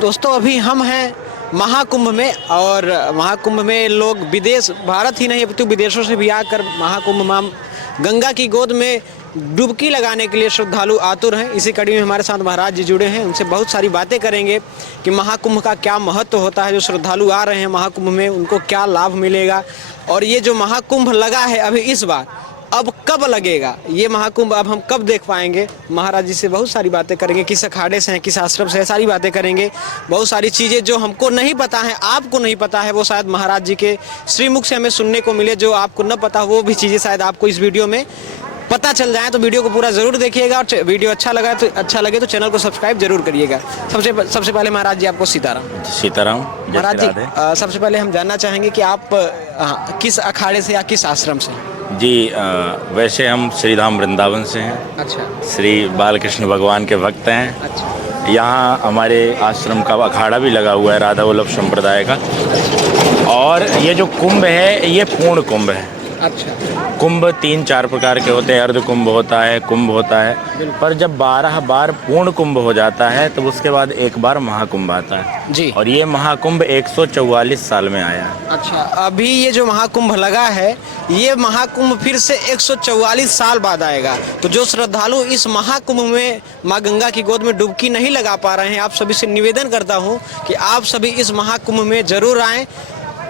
दोस्तों अभी हम हैं महाकुंभ में और महाकुंभ में लोग विदेश भारत ही नहीं अपितु विदेशों से भी आकर महाकुंभ मां गंगा की गोद में डुबकी लगाने के लिए श्रद्धालु आतुर हैं। इसी कड़ी में हमारे साथ महाराज जी जुड़े हैं, उनसे बहुत सारी बातें करेंगे कि महाकुंभ का क्या महत्व होता है, जो श्रद्धालु आ रहे हैं महाकुंभ में उनको क्या लाभ मिलेगा और ये जो महाकुंभ लगा है अभी इस बार अब कब लगेगा, ये महाकुंभ अब हम कब देख पाएंगे। महाराज जी से बहुत सारी बातें करेंगे, किस अखाड़े से हैं, किस आश्रम से है, सारी बातें करेंगे। बहुत सारी चीज़ें जो हमको नहीं पता है, आपको नहीं पता है, वो शायद महाराज जी के श्रीमुख से हमें सुनने को मिले। जो आपको न पता वो भी चीज़ें शायद आपको इस वीडियो में पता चल जाए, तो वीडियो को पूरा ज़रूर देखिएगा और वीडियो अच्छा लगे तो चैनल को सब्सक्राइब जरूर करिएगा। सबसे पहले महाराज जी आपको सीताराम। सीताराम। महाराज जी सबसे पहले हम जानना चाहेंगे कि आप किस अखाड़े से या किस आश्रम से? जी वैसे हम श्रीधाम वृंदावन से हैं। अच्छा। श्री बालकृष्ण भगवान के भक्त हैं। अच्छा। यहाँ हमारे आश्रम का अखाड़ा भी लगा हुआ है राधा वल्लभ संप्रदाय का। और ये जो कुंभ है ये पूर्ण कुंभ है। अच्छा। कुंभ 3-4 प्रकार के होते हैं, अर्ध कुंभ होता है, कुंभ होता है, पर जब 12 बार पूर्ण कुंभ हो जाता है तो उसके बाद एक बार महाकुंभ आता है जी। और ये महाकुंभ 144 साल में आया है। अच्छा, अभी ये जो महाकुंभ लगा है ये महाकुंभ फिर से 144 साल बाद आएगा। तो जो श्रद्धालु इस महाकुंभ में माँ गंगा की गोद में डुबकी नहीं लगा पा रहे हैं, आप सभी से निवेदन करता हूँ कि आप सभी इस महाकुंभ में जरूर आएँ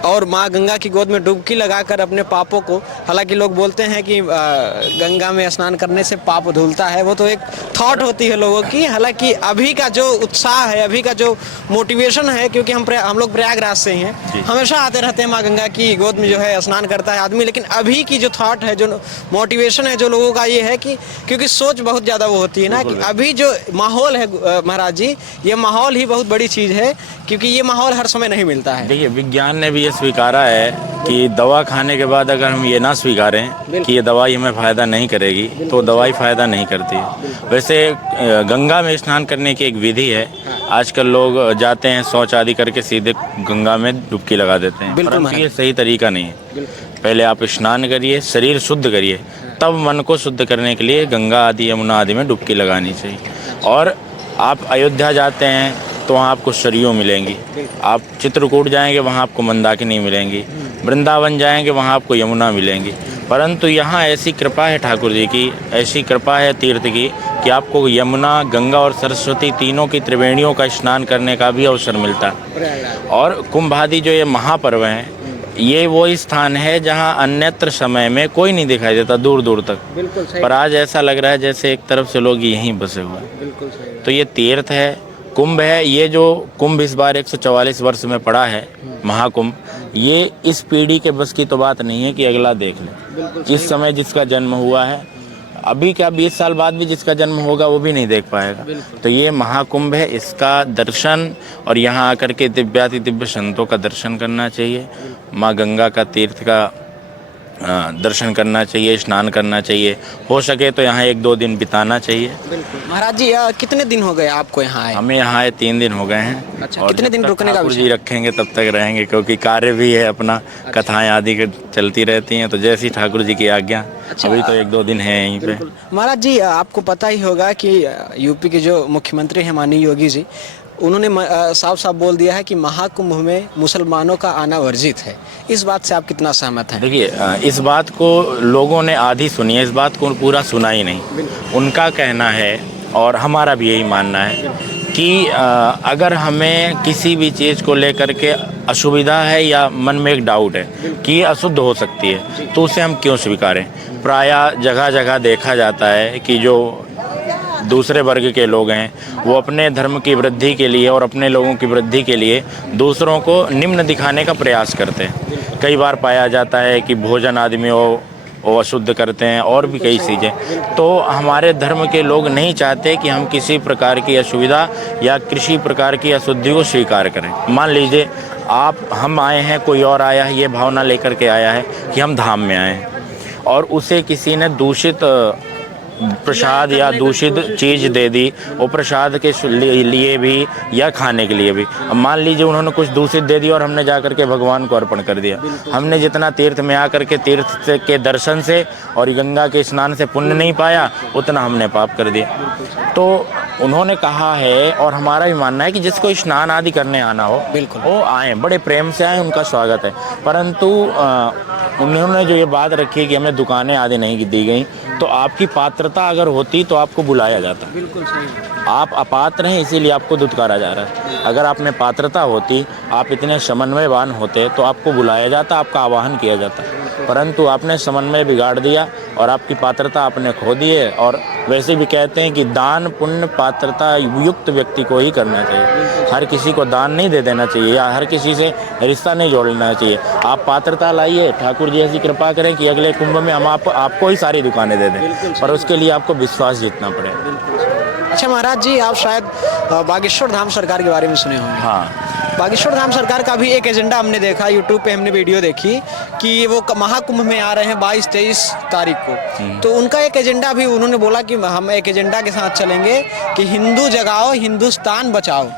और माँ गंगा की गोद में डुबकी लगाकर अपने पापों को, हालांकि लोग बोलते हैं कि गंगा में स्नान करने से पाप धुलता है, वो तो एक थॉट होती है लोगों की। हालांकि अभी का जो उत्साह है, अभी का जो मोटिवेशन है, क्योंकि हम लोग प्रयागराज से ही हैं, हमेशा आते रहते हैं माँ गंगा की गोद में जो है स्नान करता है आदमी, लेकिन अभी की जो थॉट है, जो मोटिवेशन है जो लोगों का, ये है कि क्योंकि सोच बहुत ज़्यादा वो होती है ना कि अभी जो माहौल है महाराज जी, ये माहौल ही बहुत बड़ी चीज़ है, क्योंकि ये माहौल हर समय नहीं मिलता है। देखिए विज्ञान ने भी ये स्वीकारा है कि दवा खाने के बाद अगर हम ये ना स्वीकारें कि ये दवाई हमें फ़ायदा नहीं करेगी तो दवाई फ़ायदा नहीं करती है। वैसे गंगा में स्नान करने की एक विधि है। आजकल लोग जाते हैं शौच आदि करके सीधे गंगा में डुबकी लगा देते हैं, परंतु ये सही तरीका नहीं है। पहले आप स्नान करिए, शरीर शुद्ध करिए, तब मन को शुद्ध करने के लिए गंगा आदि यमुना आदि में डुबकी लगानी चाहिए। और आप अयोध्या जाते हैं तो वहाँ आपको सरयू मिलेंगी, आप चित्रकूट जाएंगे वहाँ आपको मंदाकिनी मिलेंगी, वृंदावन जाएंगे वहाँ आपको यमुना मिलेंगी। परंतु यहाँ ऐसी कृपा है ठाकुर जी की, ऐसी कृपा है तीर्थ की कि आपको यमुना, गंगा और सरस्वती तीनों की त्रिवेणियों का स्नान करने का भी अवसर मिलता है। और कुंभ आदि जो ये महापर्व हैं, ये वो स्थान है जहाँ अन्यत्र समय में कोई नहीं दिखाई देता दूर दूर तक, पर आज ऐसा लग रहा है जैसे एक तरफ से लोग यहीं बसे हुए हैं। तो ये तीर्थ है, कुंभ है। ये जो कुंभ इस बार 144 वर्ष में पड़ा है महाकुंभ, ये इस पीढ़ी के बस की तो बात नहीं है कि अगला देख ले। इस समय जिसका जन्म हुआ है, अभी क्या 20 साल बाद भी जिसका जन्म होगा वो भी नहीं देख पाएगा। तो ये महाकुंभ है, इसका दर्शन और यहाँ आकर के दिव्याति दिव्य संतों का दर्शन करना चाहिए, माँ गंगा का तीर्थ का दर्शन करना चाहिए, स्नान करना चाहिए, हो सके तो यहाँ 1-2 दिन बिताना चाहिए। महाराज जी कितने दिन हो गए आपको यहाँ आए? हमें यहाँ 3 दिन हो गए हैं। अच्छा, और कितने दिन रुकने का जी रखेंगे तब तक रहेंगे, क्योंकि कार्य भी है अपना। अच्छा। कथाएं आदि चलती रहती हैं, तो जैसी ठाकुर जी की आज्ञा। अच्छा, अभी तो 1-2 दिन है यहीं पे। महाराज जी आपको पता ही होगा कि यूपी के जो मुख्यमंत्री हैं माननीय योगी जी, उन्होंने साफ साफ बोल दिया है कि महाकुंभ में मुसलमानों का आना वर्जित है। इस बात से आप कितना सहमत हैं? देखिए इस बात को लोगों ने आधी सुनी है, इस बात को पूरा सुना ही नहीं। उनका कहना है और हमारा भी यही मानना है कि अगर हमें किसी भी चीज़ को लेकर के असुविधा है या मन में एक डाउट है कि ये अशुद्ध हो सकती है, तो उसे हम क्यों स्वीकारें। प्रायः जगह जगह देखा जाता है कि जो दूसरे वर्ग के लोग हैं वो अपने धर्म की वृद्धि के लिए और अपने लोगों की वृद्धि के लिए दूसरों को निम्न दिखाने का प्रयास करते हैं। कई बार पाया जाता है कि भोजन आदमी वो अशुद्ध करते हैं और भी कई चीज़ें। तो हमारे धर्म के लोग नहीं चाहते कि हम किसी प्रकार की असुविधा या किसी प्रकार की अशुद्धि को स्वीकार करें। मान लीजिए हम आए हैं, कोई और आया है, ये भावना लेकर के आया है कि हम धाम में आए हैं, और उसे किसी ने दूषित प्रसाद या दूषित चीज़ दे दी, वो प्रसाद के लिए भी या खाने के लिए भी। अब मान लीजिए उन्होंने कुछ दूषित दे दिया और हमने जा कर के भगवान को अर्पण कर दिया। हमने जितना तीर्थ में आकर के तीर्थ के दर्शन से और गंगा के स्नान से पुण्य नहीं पाया, उतना हमने पाप कर दिया। तो उन्होंने कहा है और हमारा भी मानना है कि जिसको स्नान आदि करने आना हो बिल्कुल। वो आए, बड़े प्रेम से आए, उनका स्वागत है। परंतु उन्होंने जो ये बात रखी है कि हमें दुकानें आदि नहीं दी गई, तो आपकी पात्रता अगर होती तो आपको बुलाया जाता। बिल्कुल सही। आप अपात्र हैं इसीलिए आपको दुत्कारा जा रहा है। अगर आप में पात्रता होती, आप इतने समन्वयवान होते तो आपको बुलाया जाता, आपका आवाहन किया जाता। परंतु आपने समन्वय बिगाड़ दिया और आपकी पात्रता आपने खो दी है। और वैसे भी कहते हैं कि दान पुण्य पात्रता युक्त व्यक्ति को ही करना चाहिए। हर किसी को दान नहीं दे देना चाहिए या हर किसी से रिश्ता नहीं जोड़ लेना चाहिए। आप पात्रता लाइए, ठाकुर जी ऐसी कृपा करें कि अगले कुंभ में हम आपको ही सारी दुकानें दे दें, पर उसके लिए आपको विश्वास जीतना पड़ेगा। अच्छा महाराज जी, आप शायद बागेश्वर धाम सरकार के बारे में सुने होंगे। हाँ, बागेश्वर धाम सरकार का भी एक एजेंडा हमने देखा, यूट्यूब पे हमने वीडियो देखी कि वो महाकुंभ में आ रहे हैं 22-23 तारीख को। तो उनका एक एजेंडा भी उन्होंने बोला कि हम एक एजेंडा के साथ चलेंगे कि हिंदू जगाओ हिंदुस्तान बचाओ।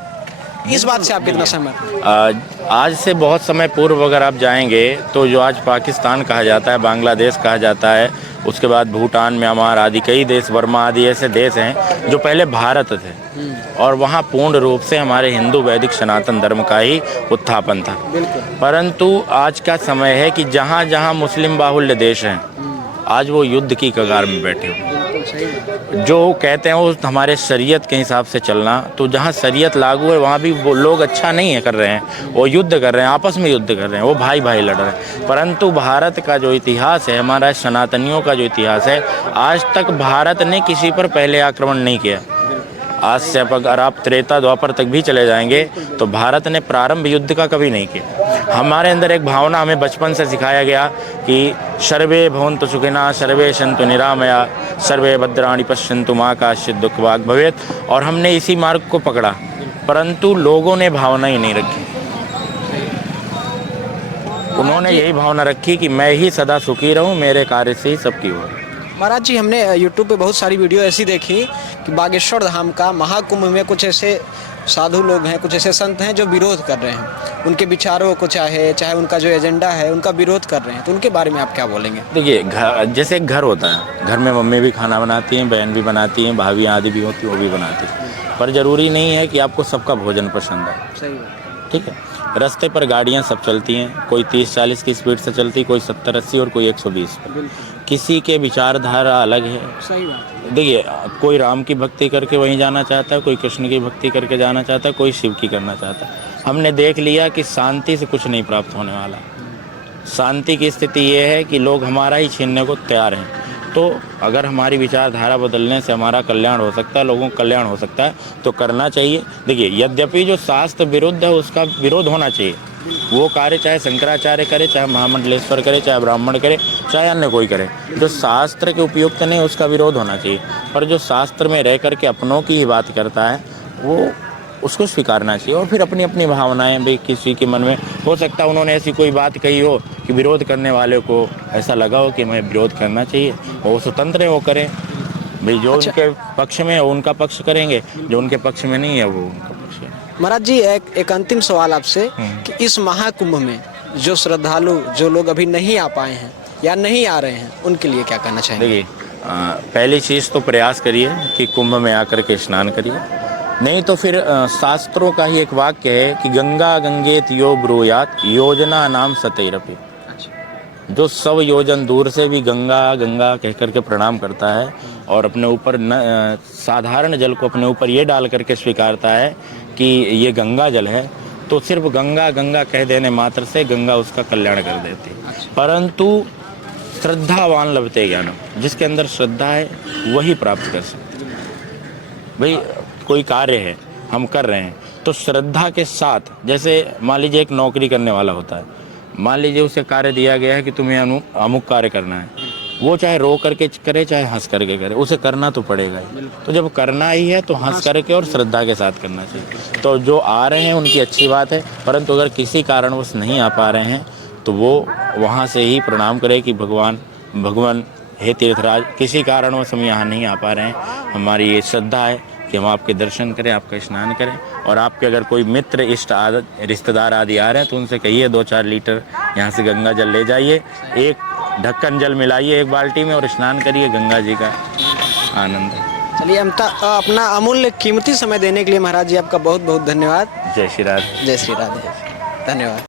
इस बात से आप कितना सहमत? आज से बहुत समय पूर्व अगर आप जाएंगे तो जो आज पाकिस्तान कहा जाता है, बांग्लादेश कहा जाता है, उसके बाद भूटान, म्यांमार आदि कई देश, वर्मा आदि ऐसे देश हैं जो पहले भारत थे और वहाँ पूर्ण रूप से हमारे हिंदू वैदिक सनातन धर्म का ही उत्थापन था। परंतु आज का समय है कि जहाँ जहाँ मुस्लिम बाहुल्य देश हैं, आज वो युद्ध की कगार में बैठे हुए। जो कहते हैं वो हमारे शरीयत के हिसाब से चलना, तो जहाँ शरीयत लागू है वहाँ भी वो लोग अच्छा नहीं है कर रहे हैं, वो युद्ध कर रहे हैं, आपस में युद्ध कर रहे हैं, वो भाई भाई लड़ रहे हैं। परंतु भारत का जो इतिहास है, हमारा सनातनियों का जो इतिहास है, आज तक भारत ने किसी पर पहले आक्रमण नहीं किया। आज से अगर आप त्रेता द्वापर तक भी चले जाएंगे तो भारत ने प्रारंभ युद्ध का कभी नहीं किया। हमारे अंदर एक भावना हमें बचपन से सिखाया गया कि सर्वे भवन्तु सुखिनः, सर्वे सन्तु निरामया, सर्वे भद्राणि पश्यन्तु मा कश्चित् दुःखभाग् भवेत्, और हमने इसी मार्ग को पकड़ा। परंतु लोगों ने भावना ही नहीं रखी। उन्होंने यही भावना रखी कि मैं ही सदा सुखी रहूं, मेरे कार्य से ही सबकी हो। महाराज जी, हमने यूट्यूब पे बहुत सारी वीडियो ऐसी देखी कि बागेश्वर धाम का महाकुंभ में कुछ ऐसे साधु लोग हैं, कुछ ऐसे संत हैं जो विरोध कर रहे हैं, उनके विचारों को चाहे उनका जो एजेंडा है उनका विरोध कर रहे हैं। तो उनके बारे में आप क्या बोलेंगे? देखिए, जैसे एक घर होता है, घर में मम्मी भी खाना बनाती हैं, बहन भी बनाती हैं, भाभी आदि भी होती है, वो भी बनाती है, पर ज़रूरी नहीं है कि आपको सबका भोजन पसंद है। सही है। ठीक है, रास्ते पर गाड़ियाँ सब चलती हैं, कोई 30-40 की स्पीड से चलती, कोई 70-80 और कोई 120 पर। किसी के विचारधारा अलग है। सही बात। देखिए, कोई राम की भक्ति करके वहीं जाना चाहता है, कोई कृष्ण की भक्ति करके जाना चाहता है, कोई शिव की करना चाहता है। हमने देख लिया कि शांति से कुछ नहीं प्राप्त होने वाला। शांति की स्थिति ये है कि लोग हमारा ही छीनने को तैयार हैं। तो अगर हमारी विचारधारा बदलने से हमारा कल्याण हो सकता है, लोगों का कल्याण हो सकता है, तो करना चाहिए। देखिए, यद्यपि जो शास्त्र विरुद्ध है उसका विरोध होना चाहिए। वो कार्य चाहे शंकराचार्य करे, चाहे महामंडलेश्वर करे, चाहे ब्राह्मण करे, चाहे अन्य कोई करे, जो शास्त्र के उपयुक्त नहीं उसका विरोध होना चाहिए। पर जो शास्त्र में रह करके अपनों की ही बात करता है, वो उसको स्वीकारना चाहिए। और फिर अपनी अपनी भावनाएं भी किसी के मन में हो सकता है, उन्होंने ऐसी कोई बात कही हो कि विरोध करने वाले को ऐसा लगा हो कि हमें विरोध करना चाहिए, वो स्वतंत्र है, वो करें भाई। जो उनके पक्ष में है वो उनका पक्ष करेंगे, जो उनके पक्ष में नहीं है वो उनका पक्ष है। महाराज जी, एक अंतिम सवाल आपसे कि इस महाकुंभ में जो श्रद्धालु, जो लोग अभी नहीं आ पाए हैं या नहीं आ रहे हैं, उनके लिए क्या करना चाहेंगे? देखिए, पहली चीज़ तो प्रयास करिए कि कुंभ में आकर के स्नान करिए। नहीं तो फिर शास्त्रों का ही एक वाक्य है कि गंगा गंगेत यो ब्रूयात योजना नाम सतैरपि। जो 100 योजन दूर से भी गंगा गंगा कह करके प्रणाम करता है और अपने ऊपर साधारण जल को अपने ऊपर ये डाल करके स्वीकारता है कि ये गंगा जल है, तो सिर्फ गंगा गंगा कह देने मात्र से गंगा उसका कल्याण कर देती है। परंतु श्रद्धावान लभते ज्ञानम, जिसके अंदर श्रद्धा है वही प्राप्त कर सकते। भाई, कोई कार्य है हम कर रहे हैं तो श्रद्धा के साथ, जैसे मान लीजिए एक नौकरी करने वाला होता है, मान लीजिए उसे कार्य दिया गया है कि तुम्हें अमुक कार्य करना है, वो चाहे रो करके करे चाहे हंस करके करे, उसे करना तो पड़ेगा ही। तो जब करना ही है तो हंस करके और श्रद्धा के साथ करना चाहिए। तो जो आ रहे हैं उनकी अच्छी बात है, परंतु अगर किसी कारणवश नहीं आ पा रहे हैं तो वो वहाँ से ही प्रणाम करे कि भगवान हे तीर्थराज, किसी कारणवश हम यहाँ नहीं आ पा रहे हैं, हमारी ये श्रद्धा है कि हम आपके दर्शन करें, आपका स्नान करें। और आपके अगर कोई मित्र, इष्ट, रिश्तेदार आदि आ रहे हैं तो उनसे कहिए 2-4 लीटर यहाँ से गंगा जल ले जाइए, एक ढक्कन जल मिलाइए एक बाल्टी में और स्नान करिए, गंगा जी का आनंद है। चलिए अपना अमूल्य कीमती समय देने के लिए महाराज जी आपका बहुत बहुत धन्यवाद। जय श्री राधे। जय श्री राधे। धन्यवाद।